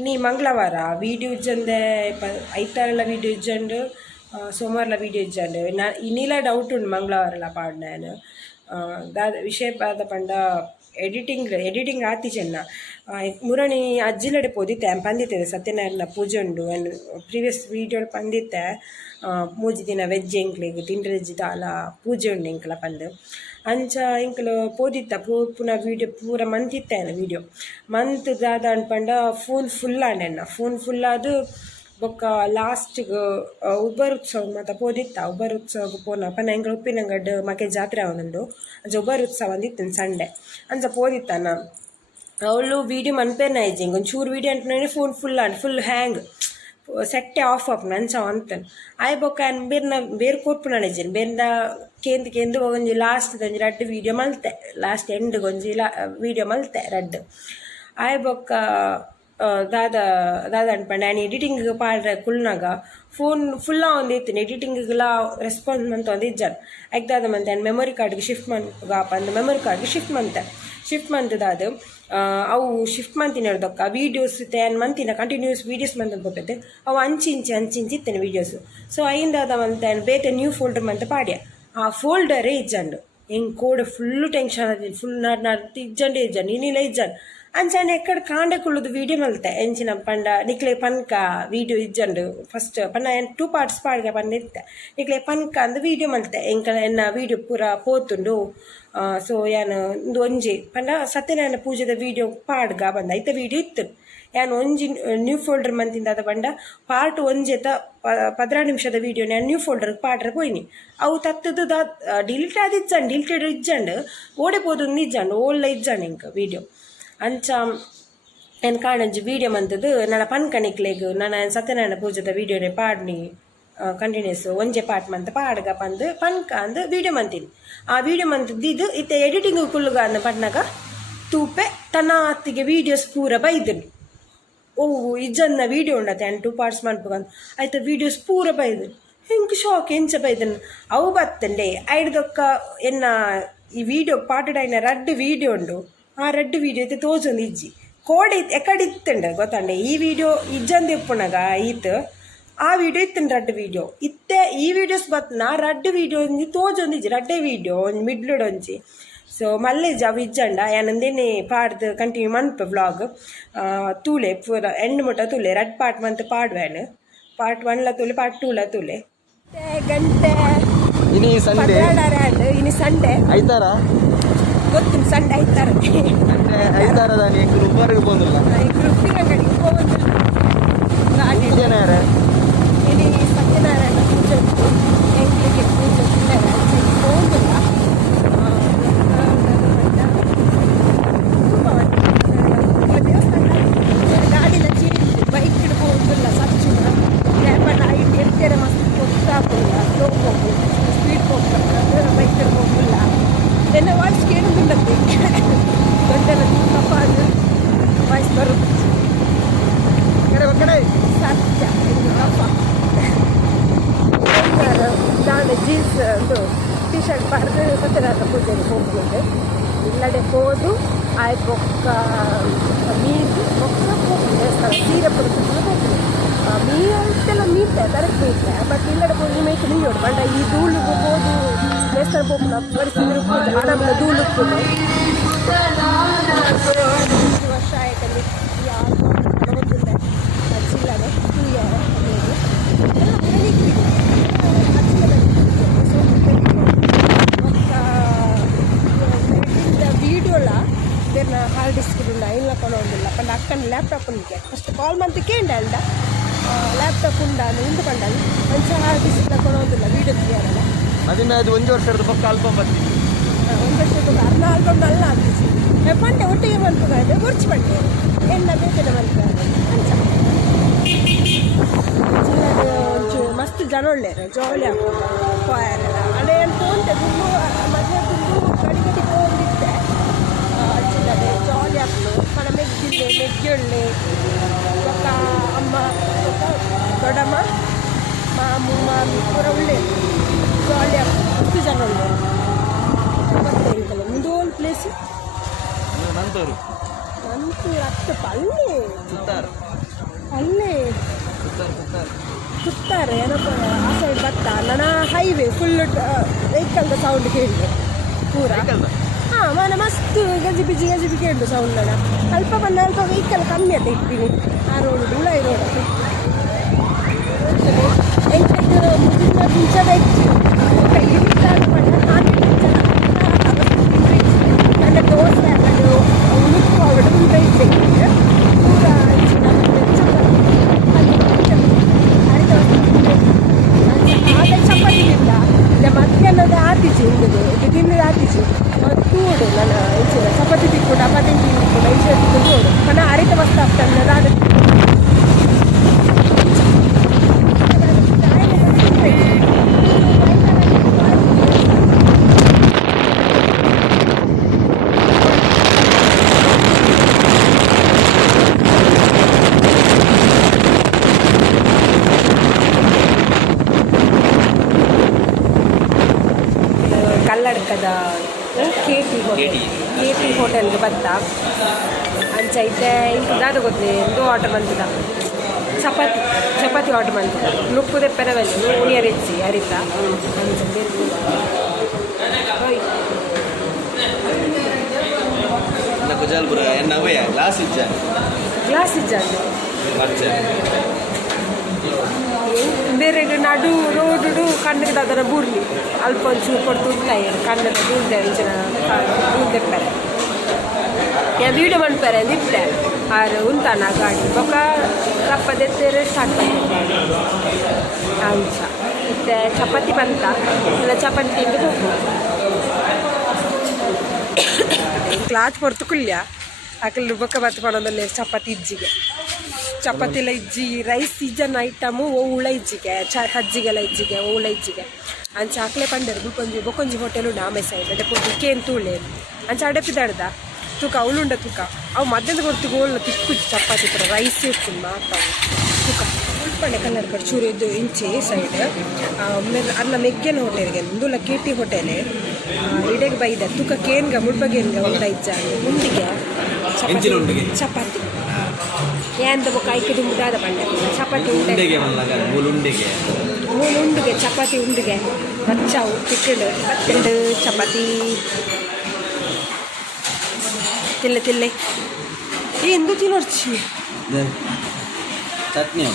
ಇನ್ನು ಮಂಗಳವಾರ video ಇಜ್ಜಂದೆ ಐತಾರೆಲ್ಲ video ಇಜ್ಜಂಡು ಸೋಮವಾರಲ video ಇಜ್ಜಂಡು ಇನ್ನಿಲ್ಲ ಡೌಟ್ ಉಂಡು ಮಂಗಳವಾರಲ ಪಾಡ್ ನಾನು ದಾದ ವಿಷಯ ಪಾದ ಪಂಡ ಎಡಿಟಿಂಗ್ ಆತಿಜೆನ್ನ ಮುರಣಿ ಅಜ್ಜಿಲಡೆ ಪೋದಿತ್ತೆ ಪಂದಿತ್ತೆ ಸತ್ಯನಾರಾಯಣ ಪೂಜೆ ಉಂಡು ಪ್ರೀವಿಯಸ್ ವೀಡಿಯೋ ಪಂದಿತ್ತೆ ಮೂಜಿ ದಿನ ವೆಜ್ ಎಂಕ್ಲೆಗ್ ತಿಂಡ್ರೆಜ್ಜಿ ದಾಲ ಪೂಜೆ ಉಂಡು ಎಂಕ್ಲ ಪಂದು ಅಂಚ ಎಂಕ್ಲು ಪೋದಿತ್ತ ಪುನಃ ವೀಡಿಯೋ ಪೂರ ಮಂತಿತ್ತೇನೆ ವೀಡಿಯೋ ಮಂತ್ ದಾದ ಅನ್ಪಂಡ ಫುಲ್ ಆಂಡೆನ್ನ ಫುಲ್ ಅದು ಬೊಕ್ಕ ಲಾಸ್ಟ್ಗೆ ಉಬ್ಬರ ಉತ್ಸವ ಮತ್ತು ಪೋದಿತ್ತ ಉಬ್ಬರ ಉತ್ಸವಕ್ಕೆ ಪೋನ ಪನ್ನ ಎಂಕ್ಲು ಉಪ್ಪಿನಂಗಡ್ ಮಕ್ಕೆ ಜಾತ್ರೆ ಅವನೊಂದು ಅಂಚ ಉಬ್ಬರ ಉತ್ಸವ ಅಂದಿತ್ತು ಸಂಡೆ ಅಂಚ ಪೋದಿತ್ತಾನ ಅವಳು ವೀಡಿಯೋ ಮನ್ಪೇರ್ನ ಇಜ್ಜಿ ಒಂಚೂರು ವೀಡಿಯೋ ಅಂಟ್ನೇ ಫುಲ್ ಹ್ಯಾಂಗ್ ಸೆಟ್ಟೆ ಆಫ್ ಆಪ್ನ ಅಂಚ ಅಂತನ್ ಆಯ್ ಬೊಕ್ಕ ಬೇರೆ ಕೋರ್ಪು ನಡಿಜೇನು ಬೇರೆದ ಕೇಂದು ಒಂಜಿ ಲಾಸ್ಟ್ ಒಂಜಿ ರಡ್ಡು ವೀಡಿಯೋ ಮಲ್ತೆ ಲಾಸ್ಟ್ ಎಂಡ್ಗೆ ಒಂಜಿ ವೀಡಿಯೋ ಮಲ್ತೆ ರಡ್ಡು ಆಯ್ ಬೊಕ್ಕ ದಾದ ಅನ್ಪಂಡೆ ನಾನು ಎಡಿಟಿಂಗ್ ಪಾಡ್ರೆ ಕುಲ್ನಾಗ ಫೋನ್ ಫುಲ್ಲ ಒಂದು ಇತ್ತು ಎಡಿಟಿಂಗ್ಗೆಲ್ಲ ರೆಸ್ಪಾನ್ಸ್ ಮಂತ ಒಂದು ಇಜ್ಜಾನ ಐಕ್ದಾದ ಮಂತೆ ಮೆಮೊರಿ ಕಾರ್ಡ್ಗೆ ಶಿಫ್ಟ್ ಮಂತ್ಗಾಪ ಅಂದು ಮೆಮೊರಿ ಕಾರ್ಡ್ಗೆ ಶಿಫ್ಟ್ ಮಂತದಾದ ಅವು ಶಿಫ್ಟ್ ಮಂತಿನ ಹಿಡ್ದೊಕ್ಕ ವೀಡಿಯೋಸ್ ತೇನ್ ಮಂತಿನ ಕಂಟಿನ್ಯೂಸ್ ವೀಡಿಯೋಸ್ ಮಂತ್ ಗೊತ್ತೈತೆ ಅವು ಅಂಚಿ ಇತ್ತೇನೆ ವೀಡಿಯೋಸ್ ಸೊ ಅಯಿಂದಾದ ಮಂತೆ ಬೇತೆ ನ್ಯೂ ಫೋಲ್ಡರ್ ಮಂತ ಪಾಡ್ಯ ಆ ಫೋಲ್ಡರೇ ಇಜ್ಜಂಡು ಹೆಂಗೆ ಕೋಡ್ ಫುಲ್ಲು ಟೆನ್ಷನ್ ಆದ ಫುಲ್ ಇಜ್ಜಂಡೆ ಇನ್ನಿಲ್ಲ ಇಜ್ಜಂಡು ಅಂಚಾನೆ ಎಕ್ಕಡೆ ಕಾಂಡೆ ಕುಳ್ಳುದು ವೀಡಿಯೋ ಮಲ್ತೆ ಎಂಚಿನ ಪಂಡ ನಿಕ್ಲೆ ಪನ್ಕ ವೀಡಿಯೋ ಇಜ್ಜಂಡು ಫಸ್ಟ್ ಪನ್ನ 2 parts ಪಾಡ್ಗೆ ಪಂದಿತ್ತೆ ನಿಕ್ಲೆ ಪನ್ಕ ಅಂದು ವೀಡಿಯೋ ಮಲ್ತೆ ಎಂಕಲ ಎನ್ನ ವೀಡಿಯೋ ಪೂರ ಪೋತುಂಡು ಸೊ ಯಾನು ಒಂದು ಒಂಜಿ ಪಂಡ ಸತ್ಯನಾರಾಯಣ ಪೂಜೆದ ವೀಡಿಯೋ ಪಾಡ್ಗ ಬಂದ ಐತ ವೀಡಿಯೋ ಇತ್ತು ಯಾನು ಒಂಜಿ ನ್ಯೂ ಫೋಲ್ಡರ್ ಮಂತಿಂದ ಅದ ಪಂಡ ಪಾರ್ಟ್ ಒಂಜೆತ 15 ನಿಮಿಷದ ವೀಡಿಯೋ ನಾನು ನ್ಯೂ ಫೋಲ್ಡರ್ಗೆ ಪಾಡ್ರೆ ಪೋಯ್ನಿ ಅವು ತತ್ತದು ಡಿಲೀಟೆಡ್ ಇಜ್ಜಂಡು ಓಡೆ ಪೋದೊಂದು ಇಜ್ಜಂಡು ಓಲ್ಲ ಇಜ್ಜಂಡು ಇಂಕ ವೀಡಿಯೋ ಅಂಚ ಏನು ಕಾಣಂಜಿ ವೀಡಿಯೋ ಮಂತದ್ದು ನನ್ನ ಪನ್ಕಣಿಕ್ಲೆಗ್ ನಾನು ಸತ್ಯನಾರಾಯಣ ಪೂಜೆದ ವೀಡಿಯೋನೇ ಪಾಡ್ನಿ ಕಂಟಿನ್ಯೂಸ್ ಒಂಜೆ ಪಾರ್ಟ್ ಮಂತ ಪಾಡ್ಗ ಪಂದು ಪನ್ಕ ಅಂದು ವೀಡಿಯೋ ಮಂತೀನಿ ಆ ವೀಡಿಯೋ ಮಂತದ್ದು ಇತ್ತೆ ಎಡಿಟಿಂಗ್ ಕುಲ್ಲುಗ ಅಂದ ಪಟ್ನಾಗ ತೂಪೆ ತನ್ನ ಅತ್ತಿಗೆ ವೀಡಿಯೋಸ್ ಪೂರ ಬೈದನು ಇಜ್ಜನ್ನ ವೀಡಿಯೋ ಉಂಡತ್ತೆ 2 parts ಮನ್ಪುಗಂದು ಆಯ್ತು ವೀಡಿಯೋಸ್ ಪೂರ ಬೈದನು ಹಿಂಗೆ ಶಾಕ್ ಎಂಚ ಬೈದನು ಅವು ಬತ್ತಂಡೆ ಐಡ್ದೊಕ್ಕ ಎನ್ನ ಈ ವೀಡಿಯೋ ಪಾಟಡೈನ ರಡ್ಡು ವೀಡಿಯೋ ಉಂಡು ಆ ರಡ್ಡು ವೀಡಿಯೋ ಐತೆ ತೋಜೊಂದು ಇಜ್ಜಿ ಕೋಡೆ ಎಕಡೆ ಇತ್ತಂಡ ಗೊತ್ತಂಡೆ ಈ ವೀಡಿಯೋ ಇಜ್ಜಂದು ಇಪ್ಪುನಾಗ ಈತ್ ಆ ವೀಡಿಯೋ ಇತ್ತಂಡು ರಡ್ಡು ವೀಡಿಯೋ ಇತ್ತೆ ಈ ವೀಡಿಯೋಸ್ ಬತ್ನ ರಡ್ಡು ವೀಡಿಯೋ ತೋಜೊಂದು ಇಜ್ಜಿ ರಡ್ಡೆ ವೀಡಿಯೋ ಒಂದು ಮಿಡ್ಲುಡ್ ಒಂಜಿ ಸೊ ಮಲ್ಲೇಜ್ ಅವು ಇಜ್ಜಂಡ ಏನಂದೇನೆ ಪಾಡ್ದು ಕಂಟಿನ್ಯೂ ಮನ್ಪು ವ್ಲಾಗ್ ತೂಲೆ ಪೂರ ಎಂಡ್ ಮುಟ್ಟ ತೂಲೆ ರಡ್ ಪಾರ್ಟ್ ಮಂತ್ ಪಾಡ್ವೇನು ಪಾರ್ಟ್ 1ಲ ತೂಲೆ ಪಾರ್ಟ್ 2ಲ ತೂಲೆ ಗಂಟೆ ಇನಿ ಸಂಡೆ ಐತಾರ ಗೊತ್ತು ಸಂಡೆ ಐತಾರ ಉಬ್ಬರಿಗೆ ಬಂದಿಲ್ಲ ಉಪ್ಪಿನಂಗಡಿಗೆ ಹೋಗೋದಿಲ್ಲ ಇಲ್ಲಿ ಸತ್ಯನಾರಾಯಣ ಪೂಜೆ ಎಂಕ್ಲಿಗೆ ಪೂಜೆ ಹೋಗಿಲ್ಲ ಗಾಡಿನ ಚೀರಿ ಬೈಕ್ ಹಿಡ್ಕೋದಿಲ್ಲ ಸಚ್ಚು ಲ್ಯಾಪನ್ನ ಐದು ಎತ್ತೇರೆ ಮಸ್ತ್ ಗೊತ್ತಾಗೋಲ್ಲ ಸ್ಲೋ ಹೋಗು ಸ್ಪೀಡ್ ಹೋಗ್ತಾರೆ ಬೈಕ್ ಹಿಡ್ಕೋಗಿಲ್ಲ ಎನ್ನ ವಾಯ್ಸ್ ಕೇಳುವುದಿಲ್ಲಂತೆ ಗಂಟೆಲ್ಲ ತಪ್ಪ ಅದು ವಾಯ್ಸ್ ಬರುತ್ತೆ ಸತ್ಯ ಅಪ್ಪ ನಾನು ಜೀನ್ಸ್ ಒಂದು ಟೀ ಶರ್ಟ್ ಪಡೆದು ಸತ್ಯನಾರಾಯಣ ಪೂಜೆಗೆ ಹೋಗ್ಬೋದು ಇಲ್ಲಡೆ ಹೋದು ಆಯ್ತು ಬೊಕ್ಕ ಮೀನು ಬೊಕ್ಕ ದೇವಸ್ಥಾನ ಸೀರೆ ಪುರಸ್ಕಾರ ಹೋಗ್ಬೋದು ಮೀನೆಲ್ಲ ಮೀನ್ತೆ ಕರೆಕ್ಟ್ ಮೀನ್ತೆ ಬಟ್ ಇಲ್ಲಡೆ ಹೋಗಿ ಮೇಯ್ತು ನೀರು ಬಂಡ ಈ ಧೂಳಿಗೆ ಹೋಗೋದು ದೇವಸ್ಥಾನ ಹೋಗ್ಬೋದು ಪರಿಸ್ಥಿತಿ ಆಡಂಬ ಧೂಳು ವರ್ಷ ಆಯ್ತಲ್ಲಿ ಯಾರು ಗೊತ್ತಿಲ್ಲ ಹಚ್ಚಿಲ್ಲದೆ ವೀಡಿಯೋಲ ಬೇರೆ ಹಾರ್ಡ್ ಡಿಸ್ಕ್ ಉಂಡ ಇಲ್ಲ ಕೊಡೋದಿಲ್ಲ ಪಂಡ ಅಕ್ಕನ ಲ್ಯಾಪ್ಟಾಪ್ ಉಂಡಿಗೆ ಫಸ್ಟ್ ಕಾಲ್ ಮಂತ್ ಕೇಂಡ ಅಲ್ದ ಲ್ಯಾಪ್ಟಾಪ್ ಉಂಡಾನು ಉಂಡು ಪಂಡಲ್ಲಿ ಮಂಚ ಹಾರ್ಡ್ ಡಿಸ್ಕ್ ಕೊಡೋದಿಲ್ಲ ವೀಡಿಯೋ ಕ್ಲಿಯರಲ್ಲ ಅದನ್ನ ಅದು 1 ವರ್ಷದ ಪಕ್ಕ ಆಲ್ಬಮ್ ಬರ್ತಿತ್ತು 1 ವರ್ಷದ ಅರ್ಧ ಆಲ್ಬಮ್ ಅಲ್ಲ ಆಗ್ತಿಸಿ ಪಂಡೆ ಒಟ್ಟಿಗೆ ಮಲ್ಪುಗಾದ್ರೆ ಗುರ್ಚಿ ಪಂಡೆ ಎಣ್ಣ ಬೇಕಡೆ ಮಲ್ಪುಗಾದ್ರೆ ಅಂಚ ಮಸ್ತ್ ಜನ ಒಳ್ಳೆಯರು ಜಾಲಿ ಆಗ್ತದೆ ಪೋಯರೆಲ್ಲ ಅದೇ ಅಂತ ಉಂಟೆ ತುಂಬ ಮದುವೆ ತುಂಬ ಕಡಿಗಡಿ ಹೋಗಿದ್ದೆ ಚಿಲ್ಲದೆ ಜಾಲಿ ಆಗ್ತದೆ ಮನ ಮೆಗ್ಗಿಳ್ಳೆ ಒಕ್ಕ ಅಮ್ಮ ದೊಡ್ಡಮ್ಮ ಮಾಮು ಮಾಮಿ ಪೂರ ಒಳ್ಳೆಯದು ಜಾಲಿ ಆಗ್ತದೆ ಮಸ್ತ್ ಜನ ಒಳ್ಳೆಯರು ಮತ್ತೆ ಇಂಕಲ್ಲ ಮುಂದೆ ಒಂದು ಪ್ಲೇಸು ನಂತೂರು ಅಷ್ಟು ಪಲ್ಲೆ ಸುತ್ತಾರು ಅಲ್ಲೇ ಸುತ್ತಾರೆ ಏನಪ್ಪ ಆ ಸೈಡ್ ಬರ್ತಾ ನನ್ನ ಹೈವೇ ಫುಲ್ ವೆಹಿಕಲ್ದ ಸೌಂಡ್ ಕೇಳಿದೆ ಪೂರ ಹಾಂ ಮನೆ ಮಸ್ತ್ ಗಜಿಬಿಜಿ ಕೇಳಿದ್ದು ಸೌಂಡ್ ಅಣ್ಣ ಅಲ್ಪ ಬಂದ ಅಲ್ಪ ವೆಹಿಕಲ್ ಕಮ್ಮಿ ಅಂತ ಇರ್ತೀನಿ ಆ ರೋಡ್ ಉಳ ಈ ರೋಡ್ ನನ್ನ ದೋಸೆ ಅದು ಉಳುಕು ಅವಳು ಉಂಟು ಪೂರ ಚಪಾತಿ ಇಲ್ಲ ಮಧ್ಯಾಹ್ನದ ಆತಿಚೆ ಇಲ್ಲದು ಇದು ತಿನ್ನದ ಆತಿಚೆ ತೂಡು ನನ್ನ ಹೆಚ್ಚಿನ ಚಪಾತಿ ತಿಕ್ಕೊಂಡು ಅಪಾತಿ ತಿನ್ಕೊಂಡು ಐದು ತೋಡು ನನ್ನ ಅರಿತ ವಸ್ತು ಆಗ್ತಾನೆ ನಾನು ಕಲ್ಲಡ್ಕದ KT ಹೋಟೆಲ್ಗೆ ಬಂದ ಅಂಚೈತೆ ದಾದ ಗೊತ್ತೇ ಎಂದು ಆರ್ಡರ್ ಬಂತದ ಚಪಾತಿ ಆರ್ಡರ್ ಬಂತದ ನುಕ್ಕುದೆ ಪೆರವಲ್ಲಿ ನೀರು ಹೆಚ್ಚಿ ಅರಿತ ಗ್ಲಾಸ್ ಇಜ್ಜ ಬೇರೆ ನಡು ರೋಡು ಕಣ್ಣಗೆ ಅದರ ಬೂರ್ಲಿ ಅಲ್ಪ ಒಂಚೂರು ಕೊಡ್ತು ಉಂಟಾಯಿ ಕಣ್ಣದ ದೂಲ್ದೆ ಅಂಚಿನ ದೂಲ್ದೆಪ್ಪರೆ ವೀಡಿಯೋ ಮಾಡ್ತಾರೆ ನಿಟ್ಟೆ ಆರು ಉಂತಾನ ಗಾಡಿ ಬೊಕ್ಕ ಕಪ್ಪದೆತ್ತೇರೆ ಸ್ಟಾರ್ಟ್ ಮಾಡ್ತಾರೆ ಅಂಚ ಮತ್ತೆ ಚಪಾತಿ ಬಂತ ಇಲ್ಲ ಚಪಾತಿ ತಿಂದು ಹೋಗು ಕ್ಲಾತ್ ಹೊರ್ತು ಕುಲ್ಯ ಆಕಲ್ ಬೊಕ್ಕ ಬತ್ತು ಮಾಡೋದಲ್ಲಿ ಚಪಾತಿ ಇಜ್ಜಿಗೆ ಚಪಾತಿಲ ಇಜ್ಜಿ ರೈಸ್ ಇಜ್ಜನ ಐಟಮು ಉಳ ಇಜ್ಜಿಗೆ ಹಜ್ಜಿಗೆಲ್ಲ ಇಜ್ಜಿಗೆ ಉಳ ಇಜ್ಜಿಗೆ ಅಂಚ ಆಕಲೆ ಪಂಡರು ಬೊಕೊಂಜಿ ಹೋಟೆಲ್ ಉಂಡು ಆಮೆ ಸೈಡ್ ಅಡೆ ಪುಟ್ಟು ಕೇನ್ ತೂಳೆ ಅಂಚ ಅಡೆಪಿದಾಡ್ದ ತೂಕ ಅವಳುಂಡ ತೂಕ ಅವು ಮಧ್ಯಾಹ್ನ ಕೊಡ್ತು ಗೋಲ್ನ ತಿಕ್ಕು ಚಪಾತಿ ಪುರ ರೈಸ್ ಇರ್ತೀನಿ ಮಾತಾವು ತೂಕ ಉಳ್ಪಂಡೆ ಕಲ್ಲರ್ ಪಡ ಚೂರು ಇದು ಇಂಚಿ ಸೈಡ್ ಅನ್ನ ಮೆಗ್ಗೆನ ಹೋಟೆಲ್ಗೆ ಮುಂದುಲ KT ಹೋಟೆಲೆ ಇಡೆಗೆ ಬೈದ ತೂಕ ಕೇನ್ಗ ಮುಡ್ಬಗೇನ್ಗ ಉಂಡ ಇಜ್ಜ ಮುಂಡಿಗೆ ಚಪಾತಿ ಏನ್ ಬೊಕ್ಕ ಐಕೆ ದುಂಬುದಾದ ಪಂಡೆ ಚಪಾತಿ ಮೂಲುಂಡಿಗೆ ಚಪಾತಿ ಉಂಡಿಗೆ ಬಚ್ಚಾವು ತಿಕ್ಕಂಡು ಚಪಾತಿ ತಿಲ್ಲೆ ಎಂದು ತಿನ್ನೋರ್ಚಿ ಚಟ್ನಿ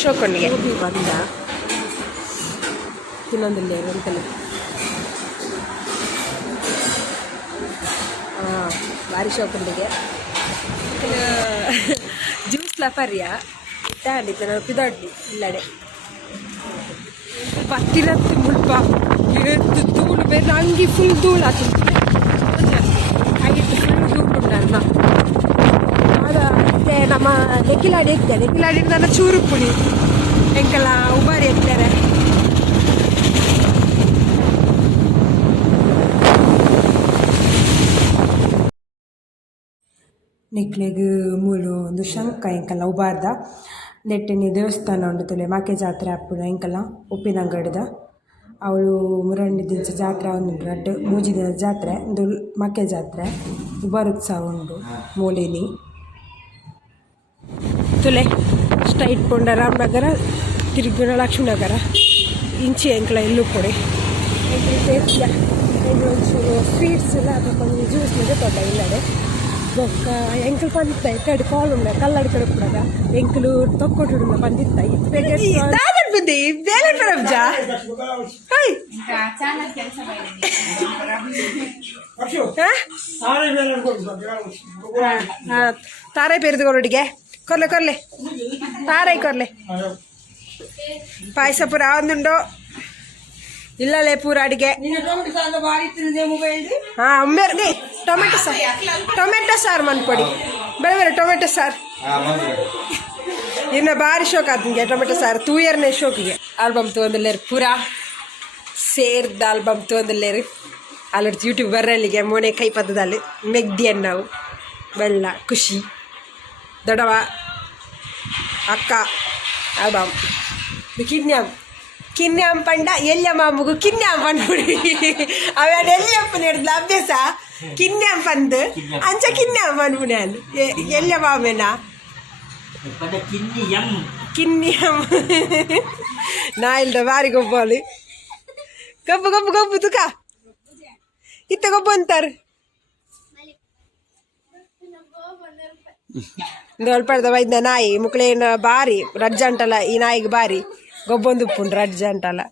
ಶೋಕಣ್ಣಿಗೆ ಬಂದ ತಿನ್ನೊಂದಿಲ್ಲ ಅಂತಲೇ ಭಾರಿ ಶೋಕಂಡಿಗೆ ಜ್ಯೂಸ್ ಲಫರ್ಯ ಇಟ್ಟಾಂಡಿದ್ದೆ ನಾನು ಪಿದಾಡ್ಡಿ ಇಲ್ಲಡೆ ಪತ್ತಿರತ್ತು ಮುಲ್ಪ ಎದ್ದು ಧೂಳು ಬೇರೆ ಅಂಗಿ ಫುಲ್ ಧೂಳು ಹಾಕಿತ್ತು ಹಾಗಿತ್ತು ಫುಲ್ ಧೂಳು ನನ್ನ ಮತ್ತೆ ನಮ್ಮ ನೆಕ್ಕಿಲಾಡಿ ನನ್ನ ಚೂರು ಪುಳಿ ಎಂಕಲ್ಲ ಉಬಾರಿ ಇರ್ತಾರೆ ನೆಕ್ಲೆಗ್ ಮೂಲು ಒಂದು ಶಂಕ ಎಂಕಲ್ಲ ಉಬಾರ್ದ ನೆಟ್ಟಿನ ದೇವಸ್ಥಾನ ಉಂಡು ತುಲೆ ಮಾಕೆ ಜಾತ್ರೆ ಆಪುನ ಎಂಕಲ್ಲ ಉಪ್ಪಿನಂಗಡ್ದ ಅವಳು ಮುರಂಡಿ ದಿನಸ ಜಾತ್ರೆ ಒಂದು ರಡ್ಡು ಮೂಜಿ ದಿನ ಜಾತ್ರೆ ಒಂದು ಮಾಕೆ ಜಾತ್ರೆ ಉತ್ಸವ ಉಂಡು ಮೂಲಿನಿ ತುಲೆ ಸ್ಟ್ರೈಟ್ ಪೊಂಡ ರಾಮನಗರ ತಿರುಗಿನ ಲಕ್ಷ್ಮೀನಗರ ಇಂಚಿ ಎಂಕಲ ಎಲ್ಲೂ ಕೊಡಿ ಒಂಚೂರು ಸ್ವೀಟ್ಸ್ ಎಲ್ಲ ಅದಕ್ಕೊಂದು ಜ್ಯೂಸ್ మీద ತೊಂಡ ಇಲ್ಲದೆ ಬೊಕ್ಕ ಎಂಕಲ್ ಪಂದಿತ್ತ ಕಡೆ ಕಾಲ್ ಉಂಡ ಕಲ್ಲಡಿ ಕಡೆ ಕೂಡ ಎಂಕಲು ತೊಕ್ಕೊಟ್ಟು ಪಂದಿತ್ತ ತಾರೈ ಪೇರಿದ ಕೊರಡಿಗೆ ಕೊರ್ಲೆ ತಾರೈ ಕೊರ್ಲೆ ಪಾಯಸ ಪೂರ ಒಂದುಂಡು ಇಲ್ಲಲೇ ಪೂರ ಅಡಿಗೆ ಹಾಂ ಟೊಮೆಟೊ ಸಾರು ಮನ್ಕೊಡಿ ಬೇರೆ ಟೊಮೆಟೊ ಸಾರು ಇನ್ನು ಭಾರಿ ಶೋಕ್ ಆತನಿಗೆ ಟೊಮೆಟೊ ಸಾರು ತೂಯರ್ನೇ ಶೋಕಿಗೆ ಆಲ್ಬಮ್ ತೊಗೊಂದಿಲ್ಲೇರಿ ಪೂರ ಸೇರ್ದ ಆಲ್ಬಮ್ ತೊಗೊಂದಿಲ್ಲೇರಿ ಅಲ್ಲಡ್ದು ಯೂಟ್ಯೂಬ್ ಬರಲ್ಲಿಗೆ ಮೋನೆ ಕೈ ಪದದಲ್ಲಿ ಮೆಗ್ದಿಯನ್ನು ನಾವು ಬೆಲ್ಲ ಖುಷಿ ದೊಡವ ಅಕ್ಕ ಆಲ್ಬಮ್ ಕಿಡ್ನಿ ಕಿನ್ಯಾಂ ಪಂಡ ಎಲ್ಯ ಮಾಮುಗು ಕಿನ್ಯಾಂ ಪಂಡ್ಬಿಡಿ ಅವ ಎಲ್ಯಪ್ಪನ ಹಿಡ್ದು ಅಭ್ಯಾಸ ಕಿನ್ಯಾಂ ಪಂದು ಅಂಚ ಕಿನ್ಯಾಂ ಪಂಡ್ಬಿಡಿ ಅಲ್ಲಿ ಎಲ್ಯ ಮಾಮೇನ ಕಿನ್ಯಾಂ ನಾ ಇಲ್ದ ಬಾರಿ ಗೊಬ್ಬ ಅಲ್ಲಿ ಗಬ್ಬು ಗಬ್ಬು ಗಬ್ಬು ತುಕ ಇತ್ತ ಗೊಬ್ಬ ಅಂತಾರೆ ದೊಡ್ಪಡ್ದ ವೈದ್ಯ ನಾಯಿ ಮುಕ್ಳೇನ ಬಾರಿ ರಡ್ಜ ಅಂಟಲ್ಲ ಈ ನಾಯಿಗೆ ಬಾರಿ ಗೊಬ್ಬೊಂದು ಉಪ್ಪುಂಡು ರಡ್ಜ ಅಂಟಲ್ಲ